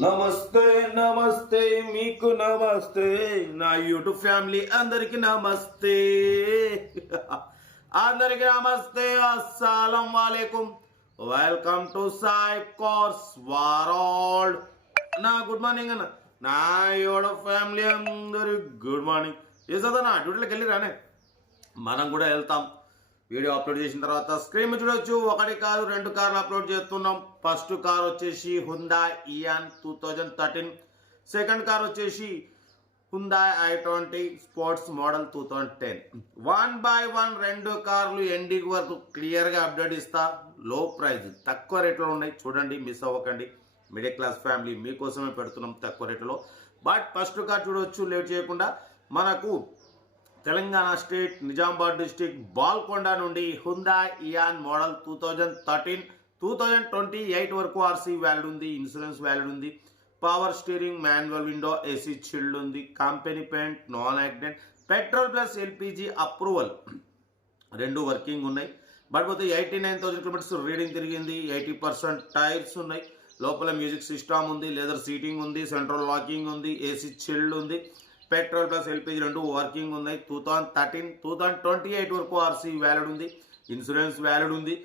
నమస్తే నమస్తే మీకు నమస్తే నా యూట్యూబ్ ఫ్యామిలీ అందరికి నమస్తే అందరికి నమస్తే అస్సలం వాలేకుం welcome to Sai course world నా గుడ్ మార్నింగ్ అన్న నా యూట్యూబ్ ఫ్యామిలీ అందరి గుడ్ మార్నింగ్ చేసేదా నా డ్యూటీలోకి వెళ్ళి రానే మనం కూడా వెళ్తాం వీడియో అప్లోడ్ చేసిన తర్వాత స్క్రీన్ చూడొచ్చు. ఒకటి కారు రెండు కార్లు అప్లోడ్ చేస్తున్నాం. ఫస్ట్ కార్ వచ్చేసి Hyundai Eon two thousand thirteen second car వచ్చేసి Hyundai I twenty sports model two thousand ten one by one రెండు కార్లు ఎండింగ్ వరకు క్లియర్గా అప్డేట్ ఇస్తా. లో ప్రైజ్ తక్కువ రేట్లో ఉన్నాయి. చూడండి మిస్ అవ్వకండి. మిడిల్ క్లాస్ ఫ్యామిలీ మీకోసమే పెడుతున్నాం తక్కువ రేట్లో బట్ ఫస్ట్ కార్ చూడవచ్చు లేట్ చేయకుండా మనకు తెలంగాణ స్టేట్ నిజామాబాద్ డిస్టిక్ బాల్కొండ నుండి Hyundai Eon model two thousand thirteen two thousand twenty eight వరకు ఆర్సీ వ్యాలిడ్ ఉంది ఇన్సూరెన్స్ వ్యాలిడ్ ఉంది. Power steering manual window AC chilled ఉంది. Company paint non accident petrol plus LPG approval రెండు working ఉన్నాయి. But పోతే eighty nine thousand kilometres reading తిరిగింది. Eighty percent tyres ఉన్నాయి. లోపల మ్యూజిక్ సిస్టమ్ ఉంది. లెదర్ సీటింగ్ ఉంది. సెంట్రల్ లాకింగ్ ఉంది. ఏసీ చిల్డ్ ఉంది. పెట్రోల్ ప్లస్ ఎల్పిజి రెండు వర్కింగ్ ఉన్నాయి. Two thousand thirteen two thousand twenty eight వరకు ఆర్సీ వ్యాలిడ్ ఉంది. ఇన్సూరెన్స్ వ్యాలిడ్ ఉంది.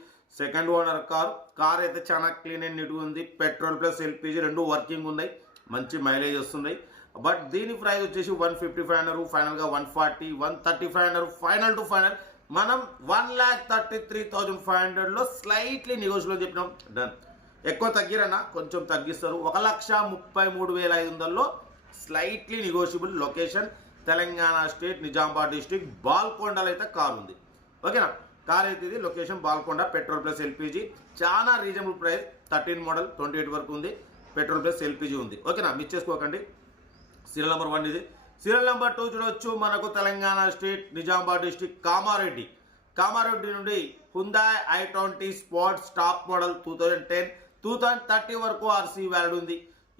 సెకండ్ ఓనర్ కార్ కార్ అయితే చాలా క్లీన్ అండ్ నీట్గా ఉంది. పెట్రోల్ ప్లస్ ఎల్పిజి రెండు వర్కింగ్ ఉన్నాయి. మంచి మైలేజ్ వస్తున్నాయి. బట్ దీని ప్రైస్ వచ్చేసి వన్ ఫిఫ్టీ ఫైవ్ అన్నారు. ఫైనల్గా one forty one thirty five అన్నారు. ఫైనల్ టు ఫైనల్ మనం one lakh thirty three thousand five హండ్రెడ్లో స్లైట్లీ నెగోషియబుల్ చెప్పినాం. డన్ ఎక్కువ తగ్గిరన్నా కొంచెం తగ్గిస్తారు. ఒక లక్ష ముప్పై మూడు వేల ఐదు వందల్లో slightly negotiable location. Telangana state Nizamabad district బాల్కొండలో అయితే కారు ఉంది. ఓకేనా? కార్ అయితే ఇది location Balkonda petrol plus LPG. చాలా reasonable price thirteen model twenty eight వరకు ఉంది. పెట్రోల్ ప్లస్ ఎల్పిజి ఉంది. ఓకేనా? మిస్ చేసుకోకండి. సీరియల్ నెంబర్ వన్ ఇది. సీరియల్ నెంబర్ టూ చూడవచ్చు మనకు తెలంగాణ స్టేట్ నిజామాబాద్ డిస్టిక్ కామారెడ్డి. కామారెడ్డి నుండి Hyundai I twenty sport top model two thousand ten two thousand thirty వరకు ఆర్సీ వ్యాలిడ్ ఉంది.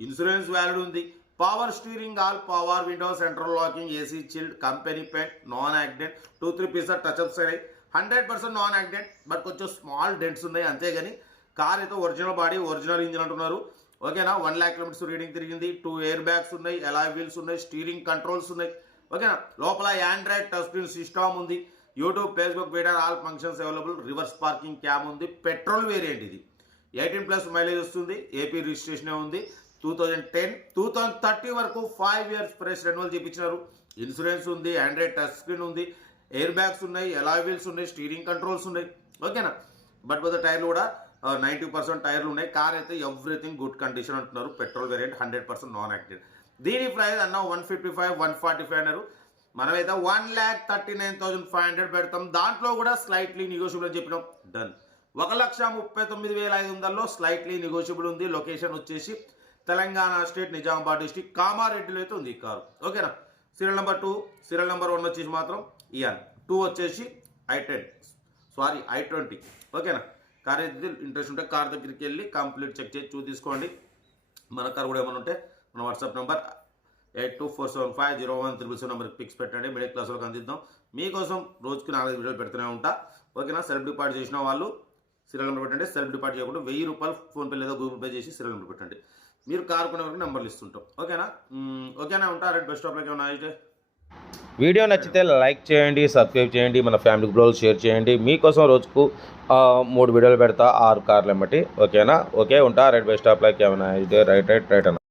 ఇన్సూరెన్స్ వ్యాలిడ్ ఉంది. Power steering all power window central locking AC chilled company paint non accident two three pieces touch ups అయినాయి hundred percent non accident but కొంచెం small dents ఉన్నాయి అంతేగాని car అయితే original body original engine అంటున్నారు. ఓకేనా one lakh kilometres reading తిరిగింది two air bags ఉన్నాయి ఎలా వీల్స్ ఉన్నాయి స్టీరింగ్ కంట్రోల్స్ ఉన్నాయి. ఓకేనా లోపల ఆండ్రాయిడ్ టచ్ స్క్రీన్ సిస్టమ్ ఉంది YouTube Facebook video all functions available reverse parking cam ఉంది పెట్రోల్ వేరియంట్ ఇది. ఎయిటీన్ ప్లస్ మైలేజ్ వస్తుంది ఏపీ రిజిస్ట్రేషన్ ఉంది two thousand ten two thousand thirty వరకు ఫైవ్ ఇయర్స్ ప్రైస్ రెన్యువల్ చేయించినారు ఇన్సూరెన్స్ ఉంది Android touch screen ఉంది air bags ఉన్నాయి alloy wheels ఉన్నాయి స్టీరింగ్ కంట్రోల్స్ ఉన్నాయి. ఓకేనా బట్ పోతే టైర్లు కూడా నైంటీ పర్సెంట్ టైర్లు ఉన్నాయి. కార్ అయితే ఎవ్రీథింగ్ గుడ్ కండిషన్ అంటున్నారు. Petrol variant hundred percent non active దీని ప్రైస్ అన్న one fifty five one forty five అన్నారు. మనమైతే one lakh thirty nine thousand five hundred పెడతాం. దాంట్లో కూడా స్లైట్లీ నెగోషియబుల్ అని చెప్పినాం. డన్ ఒక లక్ష ముప్పై తొమ్మిది వేల ఐదు వందల్లో స్లైట్లీ నెగోషియబుల్ ఉంది. లొకేషన్ వచ్చేసి తెలంగాణ స్టేట్ నిజామాబాద్ డిస్టిక్ కామారెడ్డిలో అయితే ఉంది ఈ కారు. ఓకేనా? Serial number two serial number one వచ్చేసి మాత్రం ఇయాన్ టూ వచ్చేసి I ten sorry I twenty ఓకేనా? కార్ అయితే ఇంట్రెస్ట్ ఉంటే కార్ దగ్గరికి వెళ్ళి కంప్లీట్ చెక్ చేసి చూ తీసుకోండి. మన కార్ కూడా ఏమైనా ఉంటే మన WhatsApp number eight two four seven five zero one triple seven నెంబర్కి పిక్స్ పెట్టండి. మిడిల్ క్లాస్ వాళ్ళకి అందిద్దాం. మీకోసం రోజుకి నాలుగు వీడియోలు పెడుతూనే ఉంటా. ఓకేనా? సెల్ఫ్ డిపార్ట్ చేసిన వాళ్ళు సీరియల్ నెంబర్ పెట్టండి. సెల్ఫ్ డిపార్ట్ చేయకుండా వెయ్యి రూపాయలు ఫోన్పే లేదా గూగుల్ పే చేసి సీరియల్ నెంబర్ పెట్టండి. మీరు కారు కొనే వరకు నెంబర్లు ఇస్తుంటాం. ఓకేనా? ఓకేనా? ఉంటా రెడ్ బెస్ట్ స్టాప్లోకి ఏమైనా అయితే. వీడియో నచ్చితే లైక్ చేయండి సబ్స్క్రైబ్ చేయండి మన ఫ్యామిలీ గ్రోల్ షేర్ చేయండి. మీకోసం రోజుకు మూడు వీడియోలు పెడతా ఆరు కార్లు ఎమ్మటి. ఓకేనా? ఓకే ఉంటా రైట్ బస్ స్టాప్ లైక్ ఏమైనా అయితే రైట్ రైట్ రైట్ అన్న.